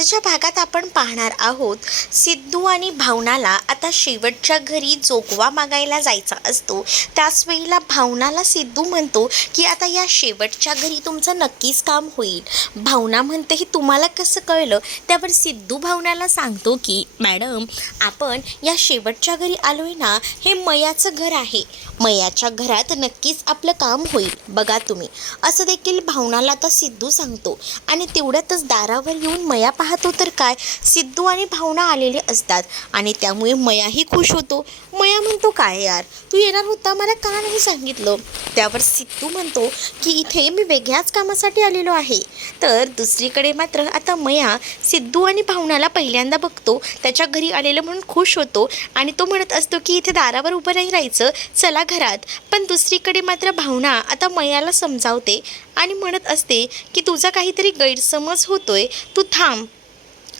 आजच्या भागात आपण पाहणार आहोत सिद्धू आणि भावनाला आता शेवटच्या घरी जोगवा मागायला जायचा असतो। त्याच वेळेला भावनाला सिद्धू म्हणतो की आता या शेवटच्या घरी तुमचं नक्कीच काम होईल। भावना म्हणते ही तुम्हाला कसं कळलं? त्यावर सिद्धू भावनाला सांगतो की मॅडम, आपण या शेवटच्या घरी आलोय ना, हे मयाचं घर आहे। मयाच्या घरात नक्कीच आपलं काम होईल बघा तुम्ही, असं देखील भावनाला आता सिद्धू सांगतो। आणि तेवढ्यातच दारावर येऊन मया पाहतो तर काय, सिद्धू आणि भावना आलेले असतात आणि त्यामुळे मयाही खुश होतो। मया म्हणतो, काय यार, तू येणार होता, मला का नाही सांगितलं? त्यावर सिद्धू म्हणतो की इथे मी वेगळ्याच कामासाठी आलेलो आहे। तर दुसरीकडे मात्र आता मया सिद्धू आणि भावनाला पहिल्यांदा बघतो, त्याच्या घरी आलेलं म्हणून खुश होतो आणि तो म्हणत असतो की इथे दारावर उभं नाही राहायचं, चला घरात। पण दुसरीकडे मात्र भावना आता मयाला समजावते आणि म्हणत असते की तुझा काहीतरी गैरसमज होतोय, तू थांब।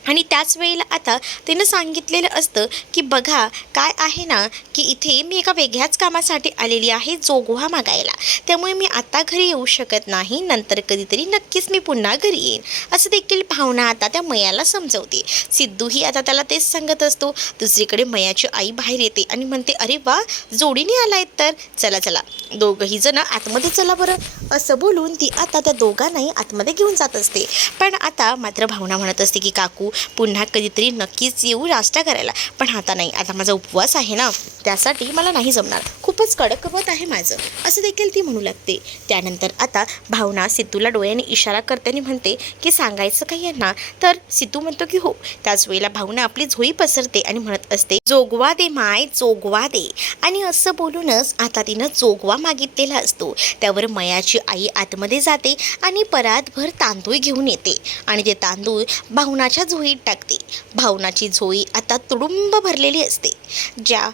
आणि त्याच वेळेला आता तिनं सांगितलेलं असतं की बघा काय आहे ना, की इथे मी एका वेगळ्याच कामासाठी आलेली आहे, जोगवा मागायला। त्यामुळे मी आता घरी येऊ शकत नाही, नंतर कधीतरी नक्कीच मी पुन्हा घरी येईन, असं देखील भावना आता त्या मयाला समजवते। सिद्धूही आता त्याला तेच सांगत असतो। दुसरीकडे मयाची आई बाहेर येते आणि म्हणते, अरे वा, जोडीने आलायत तर चला चला दोघंही जण आतमध्ये चला बरं, असं बोलून ती आता त्या दोघांनाही आतमध्ये घेऊन जात असते। पण आता मात्र भावना म्हणत असते की काकू, पुन्हा कधीतरी नक्कीच येऊ नाश्ता करायला, पण आता नाही, आता माझा उपवास आहे ना, त्यासाठी मला नाही जमणार, खूपच कडक व्रत आहे माझं, असं देखील ती म्हणू लागते। त्यानंतर आता भावना सिद्धूला डोळ्याने इशारा करते आणि म्हणते की सांगायचं काही यांना? तर सिद्धू म्हणतो की हो। त्याच वेळेला भावना आपली झोळी पसरते आणि म्हणत असते, जोगवा दे माय, जोगवा दे। आणि असं बोलूनच आता तिनं जोगवा मागितलेला असतो। त्यावर मयाची आई आतमध्ये जाते आणि परातभर तांदूळ घेऊन येते आणि ते तांदूळ भावनाच्या झोळीत टाकते। भावनाची झोळी आता तुडुंब भरलेली असते। ज्या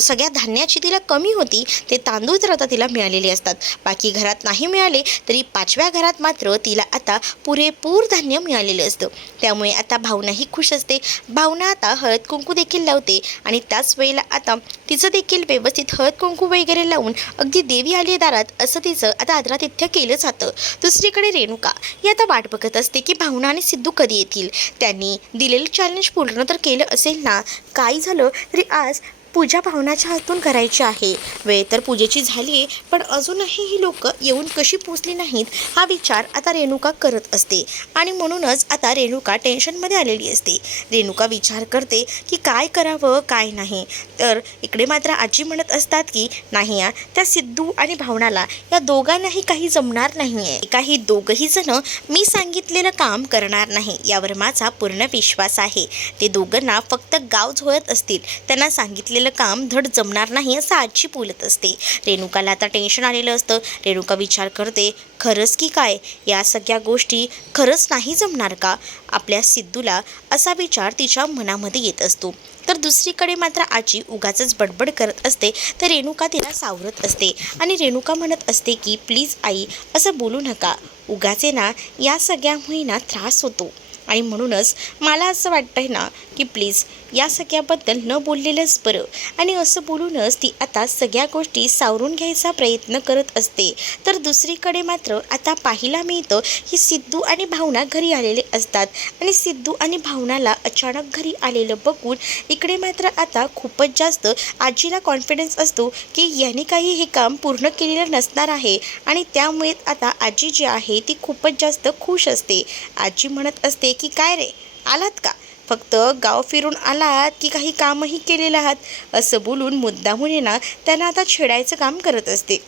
सगळ्या धान्याची तिला कमी होती ते तांदूळ तर आता तिला मिळालेले असतात। बाकी घरात नाही मिळाले तरी पाचव्या घरात मात्र तिला आता पुरेपूर धान्य मिळालेलं असतं। त्यामुळे आता भावनाही खुश असते। भावना आता हळद कुंकू देखील लावते आणि त्याच वेळेला आता तिचं देखील व्यवस्थित हळद कुंकू वगैरे लावून अगदी देवी आली दारात असं तिचं आता आदरातिथ्य केलं जातं। दुसरीकडे रेणुका ही आता वाट बघत असते की भावना आणि सिद्धू कधी येतील। त्यांनी दिलेलं चॅलेंज पूर्ण तर केलं असेल ना, काही झालं तरी आज पूजा भावनाच्या हातून करायची आहे। वेळ तर पूजेची झाली आहे, पण अजूनही ही लोक येऊन कशी पोचली नाहीत हा विचार आता रेणुका करत असते आणि म्हणूनच आता रेणुका टेन्शनमध्ये आलेली असते। रेणुका विचार करते की काय करावं काय नाही। तर इकडे मात्र आजी म्हणत असतात की नाही या, त्या सिद्धू आणि भावनाला या दोघांनाही काही जमणार नाही आहे। काही दोघंही जण मी सांगितलेलं काम करणार नाही यावर माझा पूर्ण विश्वास आहे। ते दोघांना फक्त गाव झोळत असतील, त्यांना सांगितलेलं काम धड जमणार नाही असं आजी बोलत असते। रेणुकाला आता टेन्शन आलेलं असतं। रेणुका विचार करते, खरंच की काय, या सगळ्या गोष्टी खरंच नाही जमणार का आपल्या सिद्धूला, असा विचार तिच्या मनामध्ये येत असतो। तर दुसरीकडे मात्र आजी उगाचच बडबड करत असते, तर रेणुका तिला सावरत असते आणि रेणुका म्हणत असते की प्लीज आई, असं बोलू नका, उगाचे ना या सगळ्यामुळे ना त्रास होतो आणि म्हणूनच मला असं वाटतंय ना की प्लीज या सगळ्याबद्दल न बोललेलंच बरं। आणि असं बोलूनच ती आता सगळ्या गोष्टी सावरून घ्यायचा प्रयत्न करत असते। तर दुसरीकडे मात्र आता पाहायला मिळतं की सिद्धू आणि भावना घरी आलेले असतात आणि सिद्धू आणि भावनाला अचानक घरी आलेलं बघून इकडे मात्र आता खूपच जास्त आजीला कॉन्फिडन्स असतो की याने काही हे काम पूर्ण केलेलं नसणार आहे आणि त्यामुळे आता आजी जी आहे ती खूपच जास्त खुश असते। आजी म्हणत असते की काय रे, आलात का? फक्त गाव फिरून आलात की काही कामही केलेलं आहात? असं बोलून मुद्दामून ना त्यांना आता छेडायचं काम करत असते।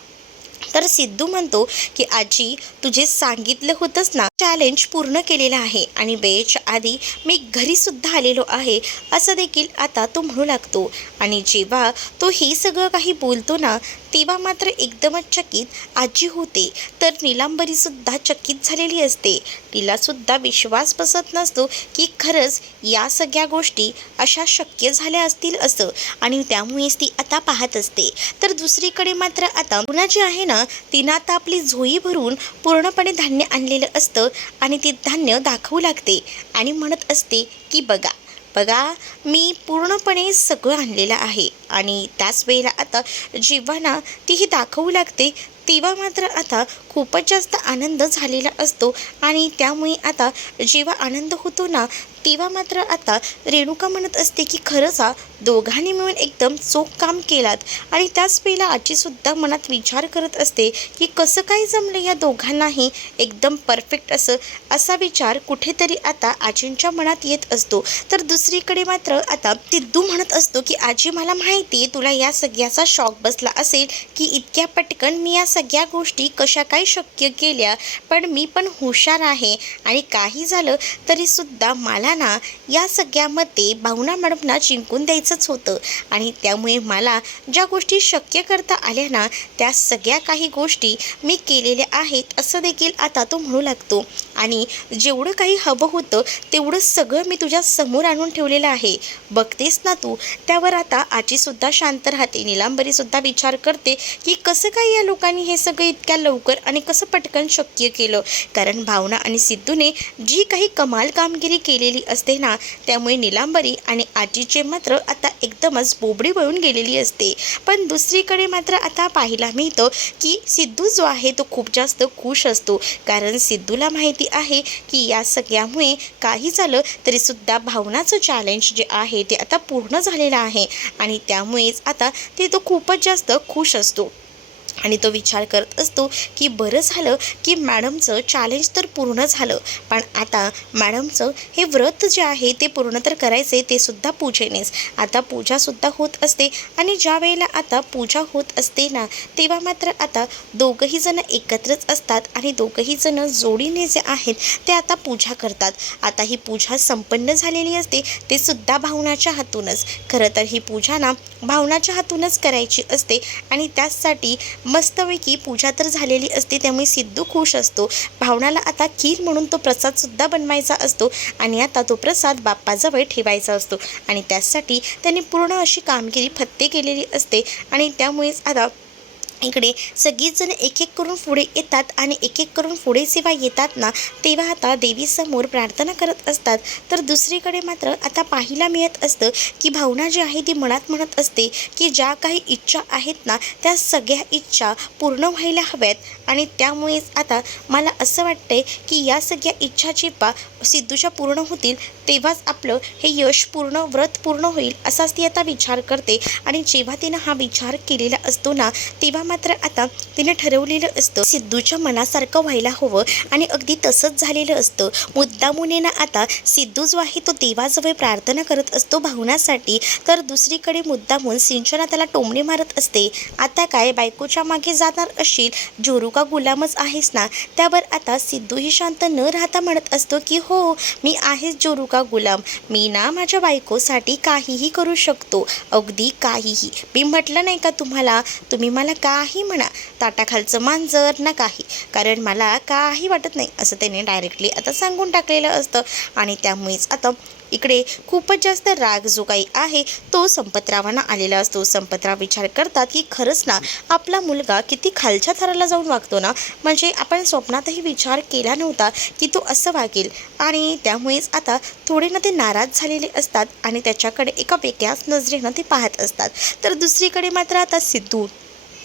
तर सिद्धू म्हणतो की आजी, तुझे सांगितलं होतंच ना, चॅलेंज पूर्ण केलेलं आहे आणि वेळेच्या आधी मी घरीसुद्धा आलेलो आहे, असं देखील आता तो म्हणू लागतो। आणि जेव्हा तो हे सगळं काही बोलतो ना, तेव्हा मात्र एकदमच चकित आजी होते। तर नीलांबरीसुद्धा चकित झालेली असते। तिलासुद्धा विश्वास बसत नसतो की खरंच या सगळ्या गोष्टी अशा शक्य झाल्या असतील असं, आणि त्यामुळेच ती आता पाहत असते। तर दुसरीकडे मात्र आता पुन्हा जी आहे ना, तिनं आता आपली झोळी भरून पूर्णपणे धान्य आणलेलं असतं आणि ते धान्य दाखवू लागते आणि म्हणत असते की बघा बघा, मी पूर्णपणे सगळं आणलेलं आहे। आणि त्याच वेळेला आता जेव्हा ना ती ही दाखवू लागते तेव्हा मात्र आता खूपच जास्त आनंद झालेला असतो आणि त्यामुळे आता जेव्हा आनंद होतो ना तेव्हा मात्र आता रेणुका म्हणत असते की खरंच दोघांनी मिळून एकदम चोख काम केलात. आणि त्याच वेळेला आजीसुद्धा मनात विचार करत असते की कसं काय जमलं या दोघांनाही एकदम परफेक्ट असा विचार कुठेतरी आता आजींच्या मनात येत असतो. तर दुसरीकडे मात्र आता सिद्धू म्हणत असतो की आजी मला माहिती आहे तुला या सगळ्याचा शॉक बसला असेल की इतक्या पटकन मी या सगळ्या गोष्टी कशा काय शक्य केल्या, पण मी पण हुशार आहे आणि काही झालं तरीसुद्धा मला ना या सगळ्यामध्ये भावना मॅडमना जिंकून द्यायचंच होतं आणि त्यामुळे मला ज्या गोष्टी शक्य करता आल्या ना त्या सगळ्या काही गोष्टी मी केलेल्या आहेत असं देखील आता तो म्हणू लागतो. आणि जेवढं काही हवं होतं तेवढं सगळं मी तुझ्या समोर आणून ठेवलेलं आहे, बघतेस ना तू. त्यावर आता आजीसुद्धा शांत राहते. नीलांबरीसुद्धा विचार करते की कसं काय या लोकांनी हे सगळं इतक्या लवकर आणि कसं पटकन शक्य केलं, कारण भावना आणि सिद्धूने जी काही कमाल कामगिरी केलेली असते ना त्यामुळे नीलांबरी आणि आजीचे मात्र आता एकदमच बोबडी वळून गेलेली असते. पण दुसरीकडे मात्र आता पाहायला मिळतं की सिद्धू जो आहे तो खूप जास्त खुश असतो, कारण सिद्धूला माहिती आहे की या सगळ्यामुळे काही झालं तरीसुद्धा भावनाचं चॅलेंज जे आहे ते आता पूर्ण झालेलं आहे आणि त्यामुळेच आता तो खूपच जास्त खुश असतो. आणि तो विचार करत असतो की बरं झालं की मॅडमचं चॅलेंज तर पूर्ण झालं, पण आता मॅडमचं हे व्रत जे आहे ते पूर्ण तर करायचे ते सुद्धा पूजेनेच. आता पूजासुद्धा होत असते आणि ज्या वेळेला आता पूजा होत असते ना तेव्हा मात्र आता दोघंही जण एकत्रच असतात आणि दोघंही जण जोडीने जे आहेत ते आता पूजा करतात. आता ही पूजा संपन्न झालेली असते ते सुद्धा भावनाच्या हातूनच. खरं तर ही पूजा ना भावनाच्या हातूनच करायची असते आणि त्याचसाठी मस्तपैकी पूजा तर झालेली असते, त्यामुळे सिद्धू खुश असतो. भावनाला आता खीर म्हणून तो प्रसादसुद्धा बनवायचा असतो आणि आता तो प्रसाद बाप्पाजवळ ठेवायचा असतो आणि त्यासाठी त्यांनी पूर्ण अशी कामगिरी फत्ते केलेली असते आणि त्यामुळेच आता इकडे सगळीजण एक एक करून पुढे येतात आणि एक एक करून पुढे जेव्हा येतात ना तेव्हा आता देवीसमोर प्रार्थना करत असतात. तर दुसरीकडे मात्र आता पाहायला मिळत असतं की भावना जी आहे ती मनात म्हणत असते की ज्या काही इच्छा आहेत ना त्या सगळ्या इच्छा पूर्ण व्हायला हव्यात आणि त्यामुळेच आता मला असं वाटतंय की या सगळ्या इच्छा जेव्हा सिद्धूच्या पूर्ण होतील तेव्हाच आपलं हे यश पूर्ण व्रत पूर्ण होईल असाच ती आता विचार करते. आणि जेव्हा तिनं हा विचार केलेला असतो ना तेव्हा मात्र आता तिने ठरवलेलं असतं सिद्धूच्या मनासारखं व्हायला हवं आणि अगदी तसंच झालेलं असतं. मुद्दामुने ना आता सिद्धू जो आहे तो देवाजवळ प्रार्थना करत असतो भावनासाठी, तर दुसरीकडे मुद्दामून सिंचना त्याला टोमणे मारत असते. आता काय बायकोच्या मागे जाणार असशील, जोरू का गुलामच आहेस ना. त्यावर आता सिद्धूही शांत न राहता म्हणत असतो की हो मी आहेच जोरू का गुलाम, मी ना माझ्या बायकोसाठी काहीही करू शकतो, अगदी काहीही. मी म्हटलं नाही का तुम्हाला, तुम्ही मला काही म्हणा, ताटाखालचं मांजर ना काही, कारण मला काही वाटत नाही असं त्याने डायरेक्टली आता सांगून टाकलेलं असतं. आणि त्यामुळेच आता इकडे खूपच जास्त राग जो काही आहे तो संपतरावांना आलेला असतो. संपतराव विचार करतात की खरंच ना आपला मुलगा किती खालच्या थराला जाऊन वागतो ना, म्हणजे आपण स्वप्नातही विचार केला नव्हता की तो असं वागेल. आणि त्यामुळेच आता थोडे ना ते नाराज झालेले असतात आणि त्याच्याकडे एका वेगळ्याच नजरेनं ते पाहत असतात. तर दुसरीकडे मात्र आता सिद्धू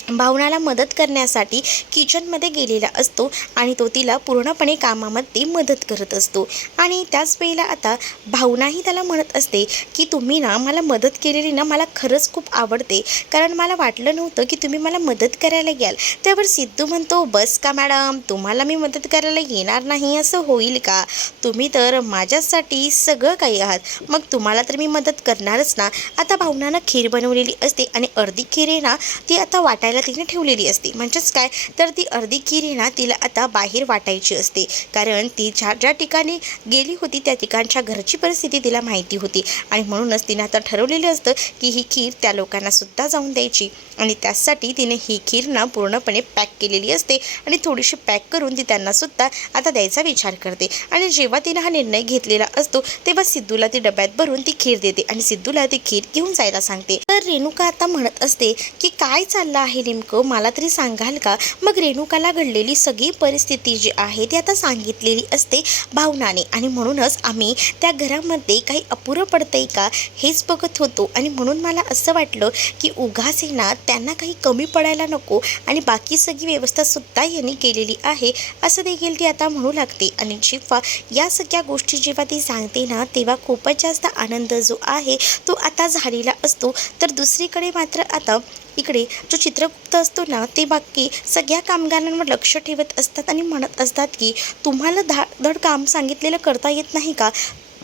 भावनाला मदत करण्यासाठी किचनमध्ये गेलेला असतो आणि तो तिला पूर्णपणे कामामध्ये मदत करत असतो. आणि त्याच वेळेला आता भावनाही त्याला म्हणत असते की तुम्ही ना मला मदत केलेली ना मला खरंच खूप आवडते, कारण मला वाटलं नव्हतं की तुम्ही मला मदत करायला याल. त्यावर सिद्धू म्हणतो बस का मॅडम, तुम्हाला मी मदत करायला येणार नाही असं होईल का, तुम्ही तर माझ्यासाठी सगळं काही आहात, मग तुम्हाला तर मी मदत करणारच ना. आता भावनानं खीर बनवलेली असते आणि अर्धी खीर आहे ना ती आता वाटायला तिने ठेवलेली असते. म्हणजेच काय तर ती अर्धी खीर आहे ना तिला आता बाहेर वाटायची असते, कारण ती ज्या ठिकाणी गेली होती त्या ठिकाणच्या घरची परिस्थिती तिला माहिती होती आणि म्हणूनच तिने आता ठरवलेलं असतं की ही खीर त्या लोकांना सुद्धा जाऊन द्यायची. आणि त्यासाठी तिने ही खीर ना पूर्णपणे पॅक केलेली असते आणि थोडीशी पॅक करून ती त्यांना सुद्धा आता द्यायचा विचार करते. आणि जेव्हा तिने हा निर्णय घेतलेला असतो तेव्हा सिद्धूला ती डब्यात भरून ती खीर देते आणि सिद्धूला ती खीर घेऊन जायला सांगते. तर रेणुका आता म्हणत असते की काय चाललं आहे नेमकं मला तरी सांगाल का? मग रेणुकाला घडलेली सगळी परिस्थिती जी आहे ती आता सांगितलेली असते भावनाने, आणि म्हणूनच आम्ही त्या घरामध्ये काही अपुरं पडतंय का हेच बघत होतो. आणि म्हणून मला असं वाटलं की उगाच ना त्यांना काही कमी पडायला नको, आणि बाकी सगळी व्यवस्थासुद्धा यांनी केलेली आहे असं देखील ती आता म्हणू लागते. आणि जेव्हा या सगळ्या गोष्टी जेव्हा ती सांगते ना, तेव्हा खूपच जास्त आनंद जो आहे तो आता झालेला असतो. तर दुसरीकडे मात्र आता इकडे जो चित्रगुप्त असतो ना, ते बाकी सगळ्या कामगारांवर लक्ष ठेवत असतात आणि म्हणत असतात की तुम्हाला धड काम सांगितलेलं करता येत नाही का?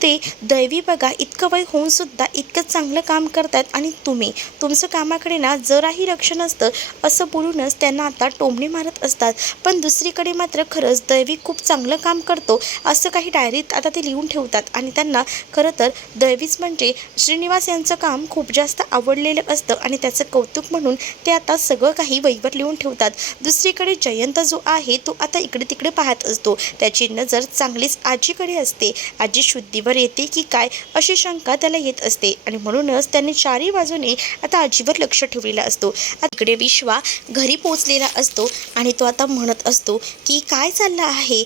ते दैवी बघा, इतकं वय होऊनसुद्धा इतकं चांगलं काम करतात आणि तुम्ही तुमचं कामाकडे ना जराही लक्ष नसतं असं बोलूनच त्यांना आता टोमणे मारत असतात. पण दुसरीकडे मात्र खरंच दैवी खूप चांगलं काम करतो असं काही डायरीत आता ते लिहून ठेवतात. आणि त्यांना खरं तर दैवीच म्हणजे श्रीनिवास यांचं काम खूप जास्त आवडलेलं असतं आणि त्याचं कौतुक म्हणून ते आता सगळं काही वहीवर लिहून ठेवतात. दुसरीकडे जयंत जो आहे तो आता इकडे तिकडे पाहत असतो. त्याची नजर चांगलीच आजीकडे असते. आजी शुद्धीवर येते की काय अशी शंका त्याला येत असते, आणि म्हणूनच त्याने चारही बाजूने आता आजीवर लक्ष ठेवलेलं असतो. इकडे विश्वा घरी पोहोचलेला असतो आणि तो आता म्हणत असतो की काय चाललं आहे,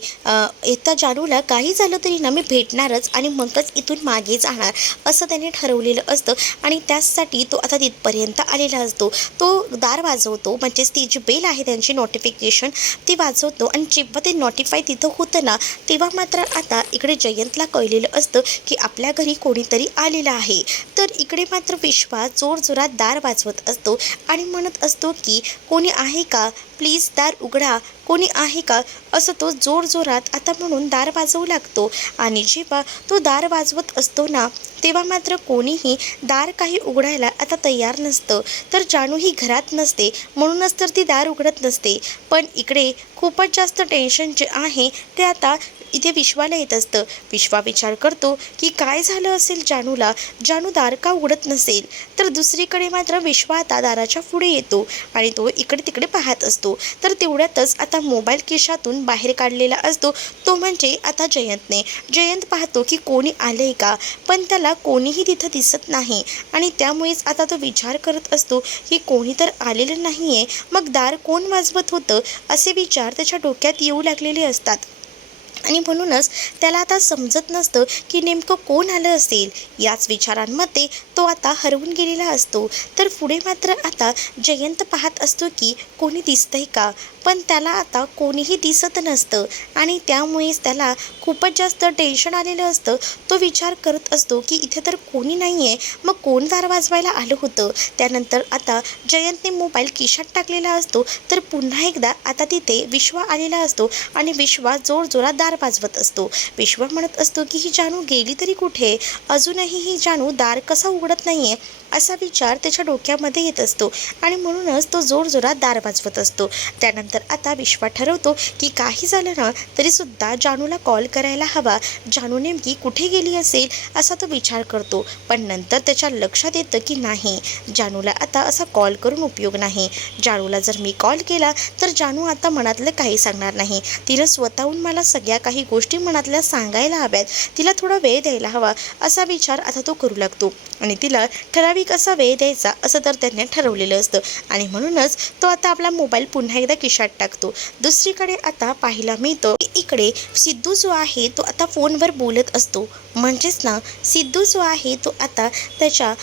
येता जानूला काही झालं तरी ना मी भेटणारच आणि मगच इथून मागे जाणार असं त्याने ठरवलेलं असतं. आणि त्याचसाठी तो आता तिथपर्यंत आलेला असतो. तो दार वाजवतो, म्हणजेच ती जी बेल आहे त्यांची नोटिफिकेशन ती वाजवतो. आणि जेव्हा ते नोटिफाय तिथं होतं ना, तेव्हा मात्र आता इकडे जयंतला कळलेलं असतं की आपल्या घरी कोणीतरी आलेलं आहे. तर इकडे मात्र विश्वास जोरजोरात दार वाजवत असतो आणि म्हणत असतो की कोणी आहे का, प्लीज दार उघडा, कोणी आहे का, असं तो जोरजोरात आता म्हणून दार वाजवू लागतो. आणि जेव्हा तो दार वाजवत असतो ना, तेव्हा मात्र कोणीही दार काही उघडायला आता तयार नसतं. तर जानू ही घरात नसते, म्हणूनच तर ती दार उघडत नसते. पण इकडे खूपच जास्त टेन्शन जे आहे ते आता इथे विश्वाला येत असतं. विश्वा विचार करतो की काय झालं असेल जानूला, जानू दार का उघडत नसेल. तर दुसरीकडे मात्र विश्वा आता दाराच्या पुढे येतो आणि तो इकडे तिकडे पाहत असतो. तर तेवढ्यातच आता मोबाईल खिशातून बाहेर काढलेला असतो, तो म्हणजे आता जयंतने. जयंत पाहतो की कोणी आलंय का, पण त्याला कोणीही तिथं दिसत नाही. आणि त्यामुळेच आता तो विचार करत असतो की कोणी तर आलेलं नाही आहे, मग दार कोण वाजवत होतं असे विचार त्याच्या डोक्यात येऊ लागलेले असतात. आणि म्हणूनच त्याला आता समजत नसतं की नेमकं कोण आलं असेल. याच विचारांमध्ये तो आता हरवून गेलेला असतो. तर पुढे मात्र आता जयंत पाहत असतो की कोणी दिसतंय का, पण त्याला आता कोणीही दिसत नसतं. आणि त्यामुळेच त्याला खूपच जास्त टेन्शन आलेलं असतं. तो विचार करत असतो की इथे तर कोणी नाही आहे, मग कोण दार वाजवायला आलं होतं. त्यानंतर आता जयंतने मोबाईल खिशात टाकलेला असतो. तर पुन्हा एकदा आता तिथे विश्वा आलेला असतो आणि विश्वा जोरजोरात दार वाजवत असतो. विश्वा म्हणत असतो की ही जानू गेली तरी कुठे, अजूनही ही जानू दार कसा उघडत नाहीये असा विचार त्याच्या डोक्यामध्ये येत असतो. आणि म्हणूनच तो जोरजोरात दार वाजवत असतो. त्यानंतर आता विश्वा ठरवतो की काही झालं ना तरीसुद्धा जानूला कॉल करायला हवा, जानू नेमकी कुठे गेली असेल असा तो विचार करतो. पण नंतर त्याच्या लक्षात येतं की नाही, जानूला आता असा कॉल करून उपयोग नाही. जानूला जर मी कॉल केला तर जानू आता मनातलं काही सांगणार नाही. तिनं स्वतःहून मला सगळ्या काही गोष्टी मनातल्या सांगायला हव्यात, तिला थोडा वेळ द्यायला हवा असा विचार आता तो करू लागतो. आणि तिला ठराविक असा वेळ द्यायचा असं तर त्याने ठरवलेलं असतं. आणि म्हणूनच तो आता आपला मोबाईल पुन्हा एकदा खिशात टाकतो. दुसरीकडे आता पाहायला मिळतं इकडे सिद्धू जो आहे तो आता फोनवर बोलत असतो. म्हणजेच ना सिद्धू जो आहे तो आता त्याच्या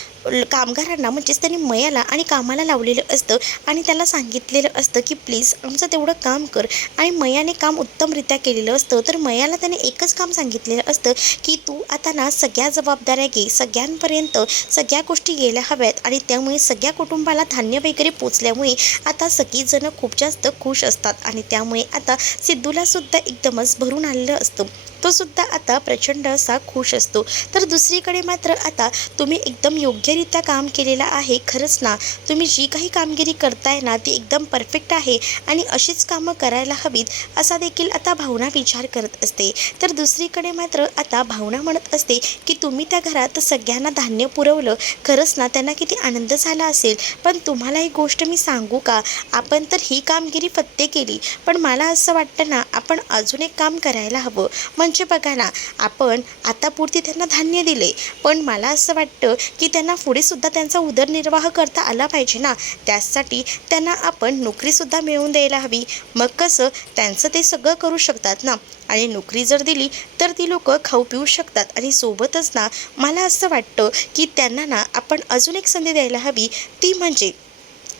कामगारांना, म्हणजेच त्यांनी मयाला आणि कामाला लावलेलं असतं आणि त्याला सांगितलेलं असतं की प्लीज आमचं तेवढं काम कर. आणि मयाने काम उत्तमरित्या केलेलं असतं. तर मयाला त्याने एकच काम सांगितलेलं असतं की तू आता ना सगळ्या जबाबदाऱ्या घे, सगळ्यांपर्यंत सगळ्या गोष्टी गेल्या हव्यात. आणि त्यामुळे सगळ्या कुटुंबाला धान्य वगैरे पोचल्यामुळे आता सगळीजणं खूप जास्त खुश असतात. आणि त्यामुळे आता सिद्धूलासुद्धा एकदमच भरून आलेलं असतं. तो सुद्धा आता प्रचंड असा खुश असतो. तर दुसरीकडे मात्र आता तुम्ही एकदम योग्यरित्या काम केलेलं आहे, खरंच ना तुम्ही जी काही कामगिरी करताय ना ती एकदम परफेक्ट आहे आणि अशीच कामं करायला हवीत असा देखील आता भावना विचार करत असते. तर दुसरीकडे मात्र आता भावना म्हणत असते की तुम्ही त्या घरात सगळ्यांना धान्य पुरवलं, खरंच ना त्यांना किती आनंद झाला असेल. पण तुम्हाला एक गोष्ट मी सांगू का, आपण तर ही कामगिरी फत्ते केली, पण मला असं वाटतं ना आपण अजून एक काम करायला हवं. म्हणजे बघा ना, आपण आतापुरती त्यांना धान्य दिले, पण मला असं वाटतं की त्यांना पुढेसुद्धा त्यांचा उदरनिर्वाह करता आला पाहिजे ना. त्यासाठी त्यांना आपण नोकरीसुद्धा मिळवून द्यायला हवी. मग कसं त्यांचं ते सगळं करू शकतात ना. आणि नोकरी जर दिली तर ती लोकं खाऊ पिऊ शकतात. आणि सोबतच ना, मला असं वाटतं की त्यांना ना आपण अजून एक संधी द्यायला हवी, ती म्हणजे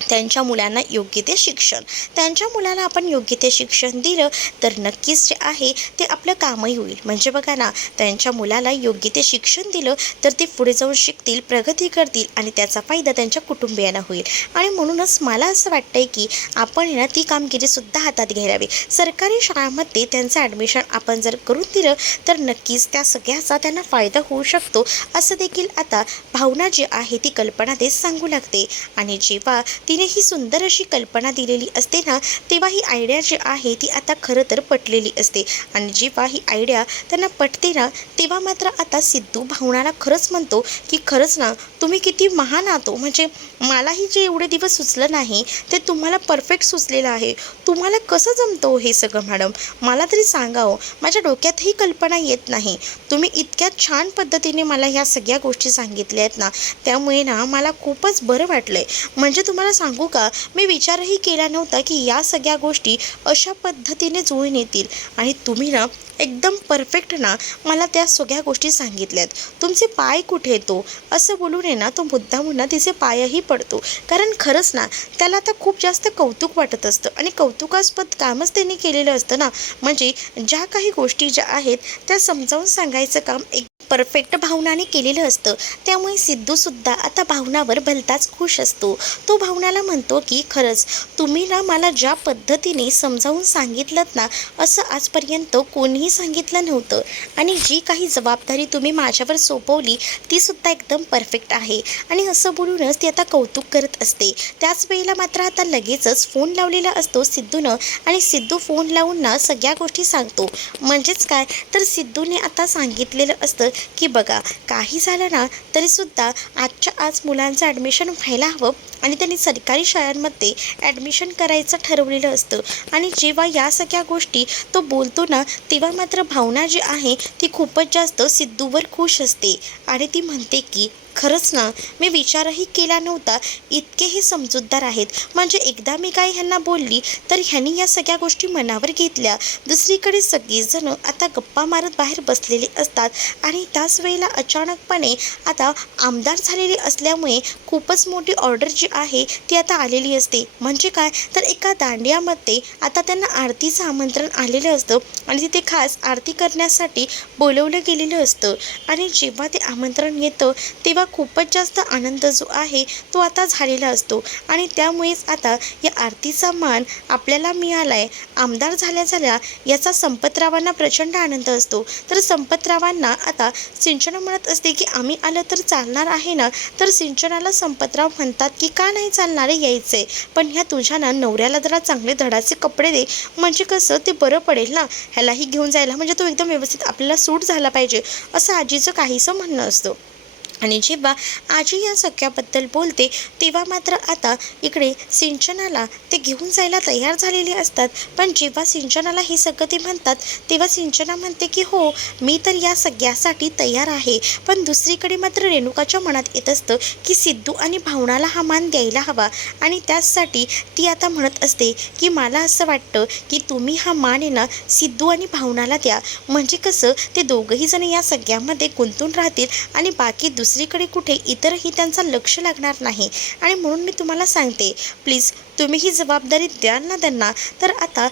त्यांच्या मुलांना योग्य ते शिक्षण. त्यांच्या मुलाला आपण योग्य ते शिक्षण दिलं तर नक्कीच जे आहे ते आपलं कामही होईल. म्हणजे बघा ना, त्यांच्या मुलाला योग्य ते शिक्षण दिलं तर ते पुढे जाऊन शिकतील, प्रगती करतील आणि त्याचा फायदा त्यांच्या कुटुंबियांना होईल. आणि म्हणूनच मला असं वाटतंय की आपण ना ती कामगिरीसुद्धा हातात घ्यायला हवी. सरकारी शाळांमध्ये त्यांचं ॲडमिशन आपण जर करून दिलं तर नक्कीच त्या सगळ्याचा त्यांना फायदा होऊ शकतो, असं देखील आता भावना जी आहे ती कल्पना ते सांगू लागते. आणि जेव्हा तिने ही सुंदर अशी कल्पना दिलेली असते ना, तेव्हा ही आयडिया जी आहे ती आता खरं तर पटलेली असते. आणि जेव्हा ही आयडिया त्यांना पटते ना, तेव्हा मात्र आता सिद्धू भावनाला खरंच म्हणतो की खरंच ना, तुम्ही किती महान आहात. म्हणजे मलाही जे एवढे दिवस सुचलं नाही ते तुम्हाला परफेक्ट सुचलेलं आहे. तुम्हाला कसं जमतं हे सगळं मॅडम? मला तरी सांगा हो, माझ्या डोक्यातही कल्पना येत नाही. तुम्ही इतक्या छान पद्धतीने मला ह्या सगळ्या गोष्टी सांगितल्या आहेत ना, त्यामुळे ना मला खूपच बरं वाटलं आहे. म्हणजे तुम्हाला सांगू का, मी विचारही केला नव्हता की या सगळ्या गोष्टी अशा पद्धतीने जुळून येतील. आणि तुम्ही ना एकदम परफेक्ट ना मला त्या सगळ्या गोष्टी सांगितल्यात. तुमचे पाय कुठे येतो असं बोलून आहे ना, तो मुद्दामहून ना तिचे पायही पडतो. कारण खरंच ना त्याला आता खूप जास्त कौतुक वाटत असतं आणि कौतुकास्पद कामच त्यांनी केलेलं असतं ना. म्हणजे ज्या काही गोष्टी ज्या आहेत त्या समजावून सांगायचं काम एक परफेक्ट भावनाने केलेलं असतं. त्यामुळे सिद्धूसुद्धा आता भावनावर भलताच खुश असतो. तो भावनाला म्हणतो की खरंच तुम्ही ना मला ज्या पद्धतीने समजावून सांगितलंत ना, असं आजपर्यंत कोणीही सांगितलं नव्हतं. आणि जी काही जबाबदारी तुम्ही माझ्यावर सोपवली तीसुद्धा एकदम परफेक्ट आहे. आणि असं बोलूनच ती आता कौतुक करत असते. त्याच वेळेला मात्र आता लगेचच फोन लावलेला असतो सिद्धूनं. आणि सिद्धू फोन लावून ना सगळ्या गोष्टी सांगतो. म्हणजेच काय तर सिद्धूने आता सांगितलेलं असतं की बघा, काही झालं ना तरीसुद्धा आजच्या आज मुलांचं ॲडमिशन व्हायला हवं आणि त्यांनी सरकारी शाळांमध्ये ॲडमिशन करायचं ठरवलेलं असतं. आणि जेव्हा या सगळ्या गोष्टी तो बोलतो ना, तेव्हा मात्र भावना जी आहे ती खूपच जास्त सिद्धूवर खुश असते. आणि ती म्हणते की खरंच ना, मी विचारही केला नव्हता, इतके हे समजूतदार आहेत. म्हणजे एकदा मी काय ह्यांना बोलली तर ह्यांनी या सगळ्या गोष्टी मनावर घेतल्या. दुसरीकडे सगळेजण आता गप्पा मारत बाहेर बसलेले असतात. आणि त्याच वेळेला अचानकपणे आता आमदार झालेले असल्यामुळे खूपच मोठी ऑर्डर जी आहे ती आता आलेली असते. म्हणजे काय तर एका दांडियामध्ये आता त्यांना आरतीचं आमंत्रण आलेलं असतं आणि तिथे खास आरती करण्यासाठी बोलवलं गेलेलं असतं. आणि जेव्हा ते आमंत्रण येतं तेव्हा खूपच जास्त आनंद जो आहे तो आता झालेला असतो. आणि त्यामुळेच आता या आरतीचा मान आपल्याला मिळाला आहे. आमदार झाल्या याचा संपतरावांना प्रचंड आनंद असतो. तर संपतरावांना आता सिंचना म्हणत असते की आम्ही आलं तर चालणार आहे ना. तर सिंचनाला संपतराव म्हणतात की का नाही चालणार आहे, यायचं आहे, पण ह्या तुझ्या ना नवऱ्याला जरा चांगले धडाचे कपडे दे. म्हणजे कसं ते बरं पडेल ना ह्यालाही घेऊन जायला. म्हणजे तो एकदम व्यवस्थित आपल्याला सूट झाला पाहिजे, असं आजीचं काहीसं म्हणणं असतं. आणि जेव्हा आजी या सगळ्याबद्दल बोलते तेव्हा मात्र आता इकडे सिंचनाला ते घेऊन जायला तयार झालेले असतात. पण जेव्हा सिंचनाला हे सगळं ते म्हणतात तेव्हा सिंचना म्हणते की हो, मी तर या सगळ्यासाठी तयार आहे. पण दुसरीकडे मात्र रेणुकाच्या मनात येत असतं की सिद्धू आणि भावनाला हा मान द्यायला हवा. आणि त्याचसाठी ती आता म्हणत असते की मला असं वाटतं की तुम्ही हा मान आहे ना सिद्धू आणि भावनाला द्या. म्हणजे कसं ते दोघंही जण या सगळ्यामध्ये गुंतून राहतील आणि बाकी दुसरीकडे कुठे इतरही त्यांचं लक्ष लागणार नाही. आणि म्हणून मी तुम्हाला सांगते, प्लीज तुम्ही ही जबाबदारी द्याल ना त्यांना. तर आता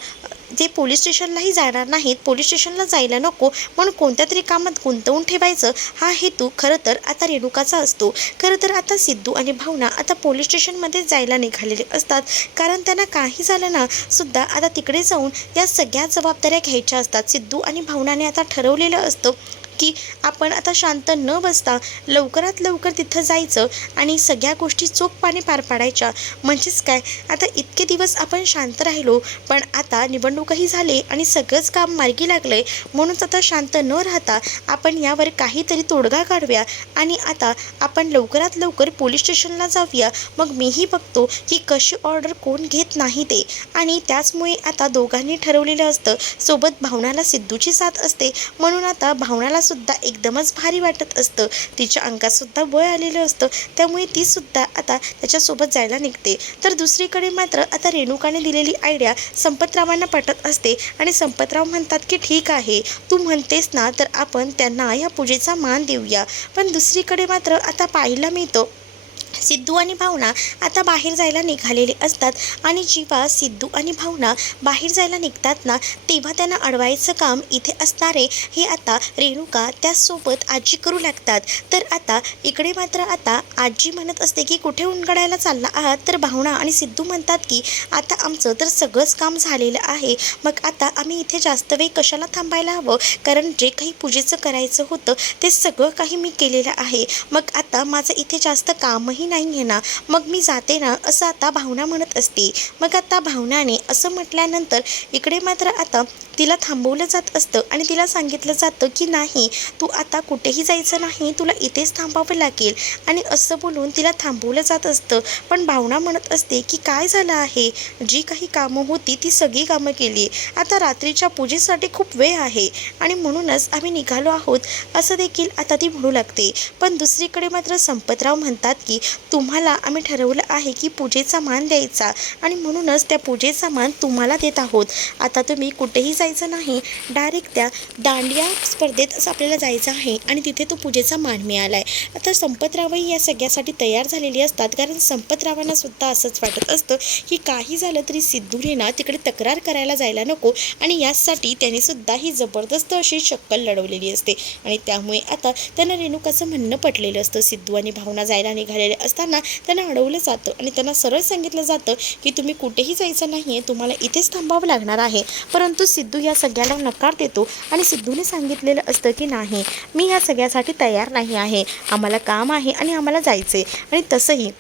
ते पोलीस स्टेशनलाही जाणार नाहीत, पोलीस स्टेशनला जायला नको म्हणून कोणत्या तरी कामात गुंतवून ठेवायचं हा हेतू खरं तर आता रेणुकाचा असतो. खरं तर आता सिद्धू आणि भावना आता पोलीस स्टेशनमध्ये जायला निघालेले असतात. कारण त्यांना काही झालं ना सुद्धा आता तिकडे जाऊन या सगळ्या जबाबदाऱ्या घ्यायच्या असतात. सिद्धू आणि भावनाने आता ठरवलेलं असतं की आपण आता शांत न बसता लवकरात लवकर तिथं जायचं आणि सगळ्या गोष्टी चोखपणे पार पाडायच्या. म्हणजेच काय, आता इतके दिवस आपण शांत राहिलो, पण आता निवडणूकही झाली आणि सगळंच काम मार्गी लागलंय. म्हणूनच आता शांत न राहता आपण यावर काहीतरी तोडगा काढूया आणि आता आपण लवकरात लवकर पोलीस स्टेशनला जाऊया. मग मीही बघतो की कशी ऑर्डर कोण घेत नाही ते. आणि त्याचमुळे आता दोघांनी ठरवलेलं असतं. सोबत भावनाला सिद्धूची साथ असते, म्हणून आता भावनाला सुद्धा एकदमच भारी वाटत असतं. तिच्या अंगात सुद्धा वय आलेलं असतं, त्यामुळे ती सुद्धा आता त्याच्यासोबत जायला निघते. तर दुसरीकडे मात्र आता रेणुकाने दिलेली आयडिया संपतरावांना पटत असते आणि संपतराव म्हणतात की ठीक आहे, तू म्हणतेस ना, तर आपण त्यांना या पूजेचा मान देऊया. पण दुसरीकडे मात्र आता पाहायला मिळतो सिद्धू आणि भावना आता बाहेर जायला निघालेले असतात. आणि जेव्हा सिद्धू आणि भावना बाहेर जायला निघतात ना, तेव्हा त्यांना अडवायचं काम इथे असणारे हे आता रेणुका त्याचसोबत आजी करू लागतात. तर आता इकडे मात्र आता आजी म्हणत असते की कुठे उंगडायला चालला आहात. तर भावना आणि सिद्धू म्हणतात की आता आमचं तर सगळंच काम झालेलं आहे, मग आता आम्ही इथे जास्त वेळ कशाला थांबायला हवं, कारण जे काही पूजेचं करायचं होतं ते सगळं काही मी केलेलं आहे. मग आता माझं इथे जास्त कामही नाही आहे ना, मग मी जाते ना, असं आता भावना म्हणत असते. मग आता भावनाने असं म्हटल्यानंतर इकडे मात्र आता तिला थांबवलं जात असतं आणि तिला सांगितलं जातं की नाही, तू आता कुठेही जायचं नाही, तुला इथेच थांबावं लागेल. आणि असं बोलून तिला थांबवलं जात असतं. पण भावना म्हणत असते की काय झालं आहे, जी काही कामं होती ती सगळी कामं केली, आता रात्रीच्या पूजेसाठी खूप वेळ आहे आणि म्हणूनच आम्ही निघालो आहोत, असं देखील आता ती म्हणू लागते. पण दुसरीकडे मात्र संपतराव म्हणतात की तुम्हाला आम्ही ठरवलं आहे की पूजेचा मान द्यायचा आणि म्हणूनच त्या पूजेचा मान तुम्हाला देत आहोत. आता तुम्ही कुठेही जायचं नाही, डायरेक्ट त्या दांडिया स्पर्धेत असं आपल्याला जायचं आहे आणि तिथे तो पूजेचा मान मिळाला आहे. आता संपतरावही या सगळ्यासाठी तयार झालेली असतात, कारण संपतरावांना सुद्धा असंच वाटत असतं की काही झालं तरी सिद्धूने ना तिकडे तक्रार करायला जायला नको आणि यासाठी त्याने सुद्धा ही जबरदस्त अशी शक्कल लढवलेली असते. आणि त्यामुळे आता त्यांना रेणुकाचं म्हणणं पटलेलं असतं. सिद्धू आणि भावना जायला निघालेले असताना त्यांना अडवलं जातं आणि त्यांना सरळ सांगितलं जातं की तुम्ही कुठेही जायचं नाही आहे, तुम्हाला इथेच थांबावं लागणार आहे. परंतु सिद्धू या सगळ्याला नकार देतो आणि सिद्धूने सांगितलेलं असतं की नाही, मी या सगळ्यासाठी तयार नाही आहे, आम्हाला काम आहे आणि आम्हाला जायचे. आणि तसंही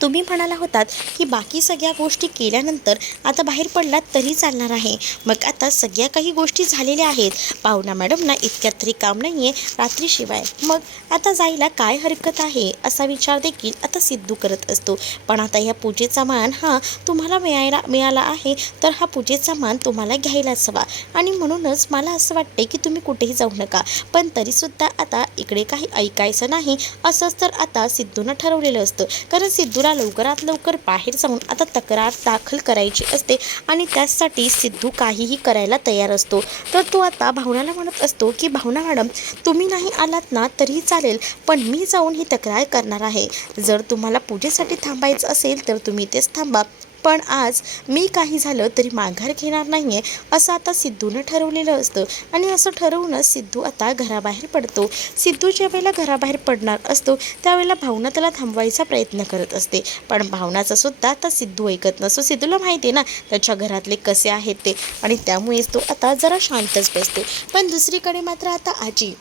तुम्ही म्हणाला होतात की बाकी सगळ्या गोष्टी केल्यानंतर आता बाहेर पडलात तरी चालणार आहे. मग आता सगळ्या काही गोष्टी झालेल्या आहेत, पाहुणा मॅडमना इतक्यात तरी काम नाही आहे रात्रीशिवाय, मग आता जायला काय हरकत आहे, असा विचार देखील आता सिद्धू करत असतो. पण आता ह्या पूजेचा मान हा तुम्हाला मिळाला आहे, तर हा पूजेचा मान तुम्हाला घ्यायलाच हवा आणि म्हणूनच मला असं वाटते की तुम्ही कुठेही जाऊ नका. पण तरीसुद्धा आता इकडे काही ऐकायचं नाही, असंच तर आता सिद्धूनं ठरवलेलं असतं. कारण सिद्धूला लवकरात लवकर बाहेर जाऊन आता तक्रार दाखल करायची असते आणि त्यासाठी सिद्धू काहीही करायला तयार असतो. तर तो आता भावनाला म्हणत असतो की भावना मॅडम, तुम्ही नाही आलात ना तरीही चालेल, पण मी जाऊन ही तक्रार करणार आहे. जर तुम्हाला पूजेसाठी थांबायचं असेल तर तुम्ही तेच थांबा, पण आज मी काही झालं तरी माघार घेणार नाही आहे, असं आता सिद्धूनं ठरवलेलं असतं. आणि असं ठरवूनच सिद्धू आता घराबाहेर पडतो. सिद्धू ज्या वेळेला घराबाहेर पडणार असतो त्यावेळेला भावना त्याला थांबवायचा प्रयत्न करत असते, पण भावनाचा सुद्धा आता सिद्धू ऐकत नसतो. सिद्धूला माहिती आहे ना त्याच्या घरातले कसे आहेत ते, आणि त्यामुळेच तो आता जरा शांतच बसतो. पण दुसरीकडे मात्र आता आजी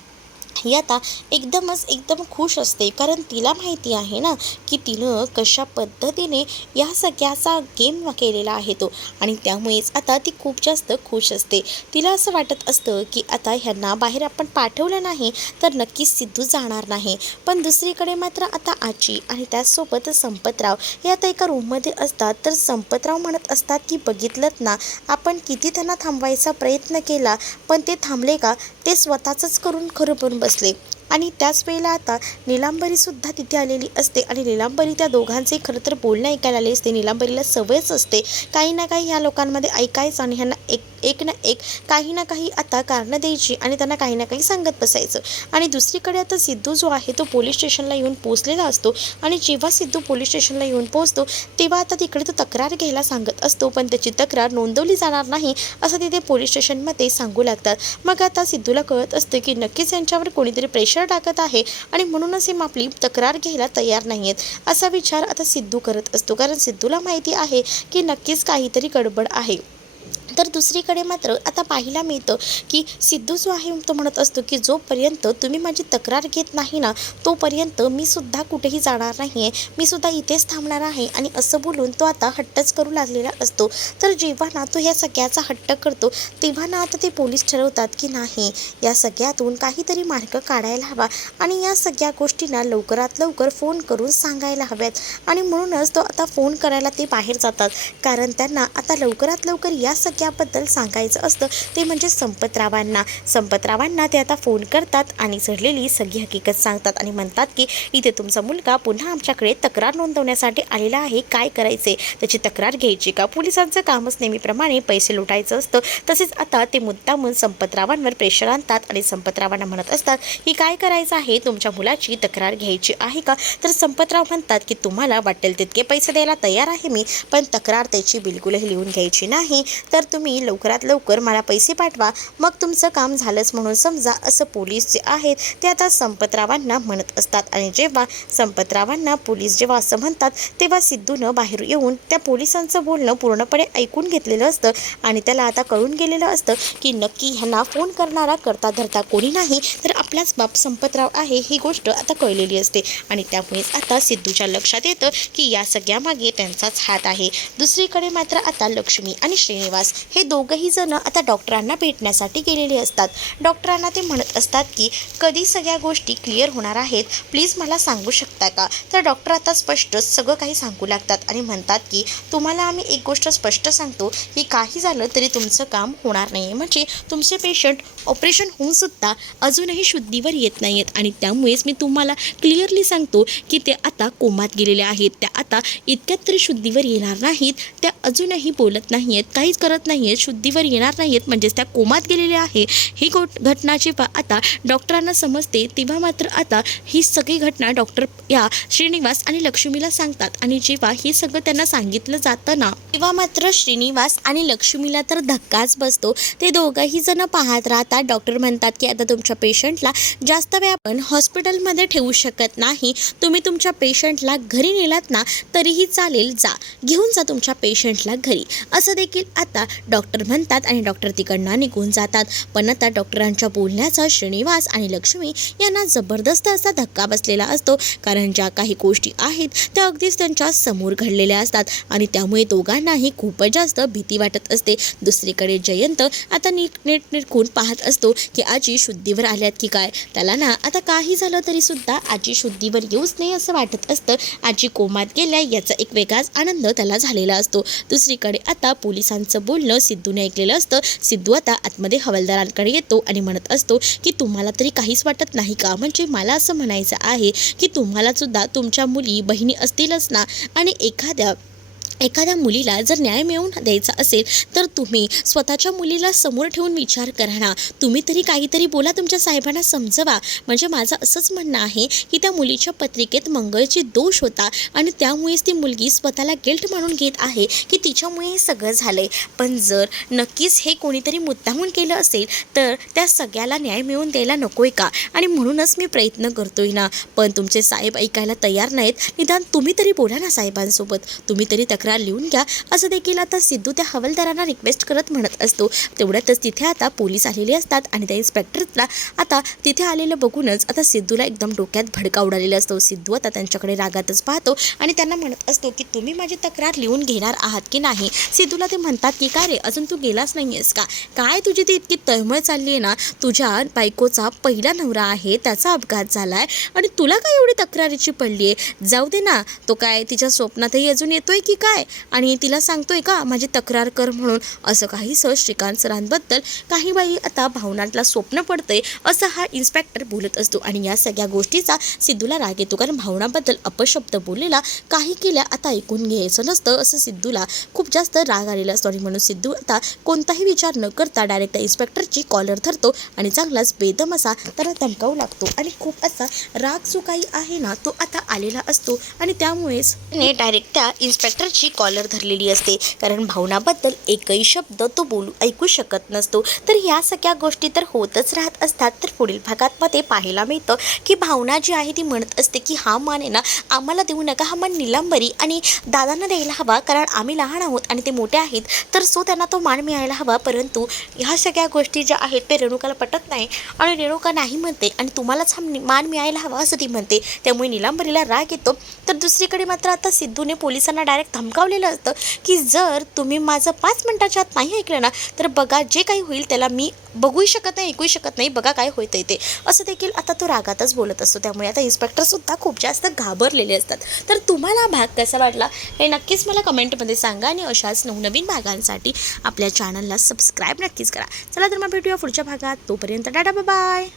ही आता एकदम खुश असते, कारण तिला माहिती आहे ना की तिनं कशा पद्धतीने या सगळ्याचा गेम केलेला आहे तो, आणि त्यामुळेच आता ती खूप जास्त खुश असते. तिला असं वाटत असतं की आता ह्यांना बाहेर आपण पाठवलं नाही तर नक्कीच सिद्धू जाणार नाही. पण दुसरीकडे मात्र आता आजी आणि त्याचसोबत संपतराव हे आता एका रूममध्ये असतात. तर संपतराव म्हणत असतात की बघितलंत ना, आपण किती त्यांना थांबवायचा प्रयत्न केला, पण ते थांबले का, ते स्वतःच करून खरं पण बसले. आणि त्याच वेळेला आता नीलांबरीसुद्धा तिथे आलेली असते आणि नीलांबरी त्या दोघांचे खरं तर बोलणं ऐकायला आले असते. नीलांबरीला सवयच असते काही ना काही ह्या लोकांमध्ये ऐकायचं आणि ह्यांना एक ना एक काही ना काही आता कारणं द्यायची आणि त्यांना काही ना काही सांगत बसायचं. आणि दुसरीकडे आता सिद्धू जो आहे तो पोलीस स्टेशनला येऊन पोचलेला असतो. आणि जेव्हा सिद्धू पोलीस स्टेशनला येऊन पोचतो तेव्हा आता तिकडे तो तक्रार घ्यायला सांगत असतो, पण त्याची तक्रार नोंदवली जाणार नाही असं तिथे पोलीस स्टेशनमध्ये सांगू लागतात. मग आता सिद्धूला कळत असतं की नक्कीच यांच्यावर कोणीतरी प्रेशर टाकत आहे आणि म्हणूनच हे आपली तक्रार घ्यायला तयार नाही आहेत असा विचार आता सिद्धू करत असतो, कारण सिद्धूला माहिती आहे की नक्कीच काहीतरी गडबड आहे. तर दुसरीकडे मात्र आता पाहायला मिळतं की सिद्धू जो आहे तो म्हणत असतो की जोपर्यंत तुम्ही माझी तक्रार घेत नाही ना तोपर्यंत मी सुद्धा कुठेही जाणार नाही आहे, मी सुद्धा इथेच थांबणार आहे. आणि असं बोलून तो आता हट्टच करू लागलेला असतो. तर जेव्हा ना तो ह्या सगळ्याचा हट्ट करतो तेव्हा ना आता ते पोलीस ठरवतात की नाही, या सगळ्यातून काहीतरी मार्ग काढायला हवा आणि या सगळ्या गोष्टींना लवकरात लवकर फोन करून सांगायला हव्यात. आणि म्हणूनच तो आता फोन करायला ते बाहेर जातात, कारण त्यांना आता लवकरात लवकर या सगळ्याबद्दल सांगायचं असतं, ते म्हणजे संपतरावांना ते आता फोन करतात आणि चढलेली सगळी हकीकत सांगतात आणि म्हणतात की इथे तुमचा मुलगा पुन्हा आमच्याकडे तक्रार नोंदवण्यासाठी आलेला आहे, काय करायचे, त्याची तक्रार घ्यायची का. पोलिसांचं कामच नेहमीप्रमाणे पैसे लुटायचं असतं. तसेच आता ते मुद्दामून संपतरावांवर प्रेशर आणतात आणि संपतरावांना म्हणत असतात की काय करायचं आहे, तुमच्या मुलाची तक्रार घ्यायची आहे का. तर संपतराव म्हणतात की तुम्हाला वाटेल तितके पैसे द्यायला तयार आहे मी, पण तक्रार त्याची बिलकुलही लिहून घ्यायची नाही. तर तुम्ही लवकरात लवकर मला पैसे पाठवा, मग तुमचं काम झालंच म्हणून समजा, असं पोलीस जे आहेत ते आता संपतरावांना म्हणत असतात. आणि जेव्हा संपतरावांना पोलीस जेव्हा असं म्हणतात तेव्हा सिद्धूनं बाहेर येऊन त्या पोलिसांचं बोलणं पूर्णपणे ऐकून घेतलेलं असतं आणि त्याला आता कळून गेलेलं असतं की नक्की ह्यांना फोन करणारा करता धरता कोणी नाही तर आपलाच बाप संपतराव आहे, ही गोष्ट आता कळलेली असते. आणि त्यामुळेच आता सिद्धूच्या लक्षात येतं की या सगळ्यामागे त्यांचाच हात आहे. दुसरीकडे मात्र आता लक्ष्मी आणि श्रीनिवास हे दोघंही जण आता डॉक्टरांना भेटण्यासाठी गेलेले असतात. डॉक्टरांना ते म्हणत असतात की कधी सगळ्या गोष्टी क्लिअर होणार आहेत, प्लीज मला सांगू शकता का. तर डॉक्टर आता स्पष्ट सगळं काही सांगू लागतात आणि म्हणतात की तुम्हाला आम्ही एक गोष्ट स्पष्ट सांगतो की काही झालं तरी तुमचं काम होणार नाही, म्हणजे तुमचे पेशंट ऑपरेशन होऊन सुद्धा अजूनही शुद्धीवर येत नाही आहेत. आणि त्यामुळेच मी तुम्हाला क्लिअरली सांगतो की ते आता कोमात गेलेले आहेत, त्या आता इतक्यात तरी शुद्धीवर येणार नाहीत, त्या अजूनही बोलत नाही आहेत, काहीच करत नाही आहेत, शुद्धीवर येणार नाही आहेत, म्हणजेच त्या कोमात गेलेल्या आहे. ही घटना जेव्हा आता डॉक्टरांना समजते तेव्हा मात्र आता ही सगळी घटना डॉक्टर या श्रीनिवास आणि लक्ष्मीला सांगतात. आणि जेव्हा हे सगळं त्यांना सांगितलं जातं ना तेव्हा मात्र श्रीनिवास आणि लक्ष्मीला तर धक्काच बसतो. ते दोघंही जण पाहत राहतात. डॉक्टर म्हणतात की आता तुमच्या पेशंटला जास्त वेळ आपण हॉस्पिटलमध्ये ठेवू शकत नाही, तुम्ही तुमच्या पेशंटला घरी नेलात ना तरीही चालेल, घेऊन जा तुमच्या पेशंटला घरी, असं देखील आता डॉक्टर म्हणतात. आणि डॉक्टर तिकडनं निघून जातात. पण आता डॉक्टरांच्या बोलण्याचा श्रीनिवास आणि लक्ष्मी यांना जबरदस्त असा धक्का बसलेला असतो, कारण ज्या काही गोष्टी आहेत त्या अगदीच त्यांच्या समोर घडलेल्या असतात आणि त्यामुळे दोघांनाही खूपच जास्त भीती वाटत असते. दुसरीकडे जयंत आता नीटनेटकून पाहत असतो की आजी शुद्धीवर आल्यात की काय. त्याला ना आता काही झालं तरी सुद्धा आजी शुद्धीवर येऊच नाही असं वाटत असतं. आजी कोमात गेल्या याचा एक वेगळाच आनंद त्याला झालेला असतो. दुसरीकडे आता पोलिसांचं बोलणं सिद्धूने ऐकलेलं असतं. सिद्धू आता आतमध्ये हवालदारांकडे येतो आणि म्हणत असतो की तुम्हाला तरी काहीच वाटत नाही का, म्हणजे मला असं म्हणायचं आहे की तुम्हाला सुद्धा तुमच्या मुली बहिणी असतीलच ना, आणि एखाद्या मुलीला जर न्याय मिळवून द्यायचा असेल तर तुम्ही स्वतःच्या मुलीला समोर ठेवून विचार करा ना, तुम्ही तरी काहीतरी बोला, तुमच्या साहेबांना समजवा. म्हणजे माझं असंच म्हणणं आहे की त्या मुलीच्या पत्रिकेत मंगळची दोष होता आणि त्यामुळेच ती मुलगी स्वतःला गिल्ट म्हणून घेत आहे की तिच्यामुळे हे सगळं झालं आहे. पण जर नक्कीच हे कोणीतरी मुद्दामून केलं असेल तर त्या सगळ्याला न्याय मिळवून द्यायला नको आहे का, आणि म्हणूनच मी प्रयत्न करतोय ना. पण तुमचे साहेब ऐकायला तयार नाहीत, निदान तुम्ही तरी बोला ना साहेबांसोबत, तुम्ही तरी तक्रार लिहून घ्या, असं देखील आता सिद्धू त्या हवालदारांना रिक्वेस्ट करत म्हणत असतो. तेवढ्यातच तिथे आता पोलीस आलेले असतात आणि त्या इन्स्पेक्टरला आता तिथे आलेलं बघूनच आता सिद्धूला एकदम डोक्यात भडका उडालेला असतो. सिद्धू आता त्यांच्याकडे रागातच पाहतो आणि त्यांना म्हणत असतो की तुम्ही माझी तक्रार लिहून घेणार आहात की नाही. सिद्धूला ते म्हणतात की काय रे, अजून तू गेलाच नाही आहेस का, काय तुझी ती इतकी तळमळ चालली आहे ना, तुझ्या बायकोचा पहिला नवरा आहे, त्याचा अपघात झाला आहे आणि तुला काय एवढी तक्रारीची पडली आहे, जाऊ दे ना, तो काय तिच्या स्वप्नातही अजून येतोय की काय, आणि तिला सांगतोय का माझी तक्रार कर म्हणून. असं काहीसं श्रीकांत सरांबद्दल काही बाई आता भावनांतला स्वप्न पडतंय असं हा इन्स्पेक्टर बोलत असतो. आणि या सगळ्या गोष्टीचा सिद्धूला राग येतो, कारण भावनाबद्दल अपशब्द बोललेला काही केल्या आता ऐकून घ्यायचं नसतं असं सिद्धूला खूप जास्त राग आलेला असतो. आणि म्हणून सिद्धू आता कोणताही विचार न करता डायरेक्ट त्या इन्स्पेक्टरची कॉलर धरतो आणि चांगलाच बेदम असा त्याला धमकावू लागतो. आणि खूप असा राग जो काही आहे ना तो आता आलेला असतो आणि त्यामुळेच डायरेक्ट त्या इन्स्पेक्टरची भावनाची कॉलर धरलेली असते, कारण भावनाबद्दल एकही शब्द तो ऐकू शकत नसतो. तर ह्या सगळ्या गोष्टी तर होतच राहत असतात. तर पुढील भागात मध्ये पाहायला मिळतं की भावना जी आहे ती म्हणत असते की हा मान आहे ना आम्हाला देऊ नका, हा मान निलंबरी आणि दादांना द्यायला हवा, कारण आम्ही लहान आहोत आणि ते मोठे आहेत, तर त्यांना तो मान मिळायला हवा. परंतु ह्या सगळ्या गोष्टी ज्या आहेत ते रेणुकाला पटत नाही आणि रेणुका नाही म्हणते आणि तुम्हालाच हा मान मिळायला हवा असं ती म्हणते. त्यामुळे निलंबरीला राग येतो. तर दुसरीकडे मात्र आता सिद्धूने पोलिसांना डायरेक्ट धमकावलेलं असतं की जर तुम्ही माझं 5 मिनिटाच्या आत नाही ऐकलं ना तर बघा जे काही होईल त्याला मी बघूही शकत नाही, ऐकूही शकत नाही, बघा काय होतंय ते, असं देखील आता तो रागातच बोलत असतो. त्यामुळे आता इन्स्पेक्टरसुद्धा खूप जास्त घाबरलेले असतात. तर तुम्हाला हा भाग कसा वाटला हे नक्कीच मला कमेंटमध्ये सांगा आणि अशाच नवनवीन भागांसाठी आपल्या चॅनलला सबस्क्राईब नक्कीच करा. चला तर मग भेटूया पुढच्या भागात. तोपर्यंत टाटा बाय.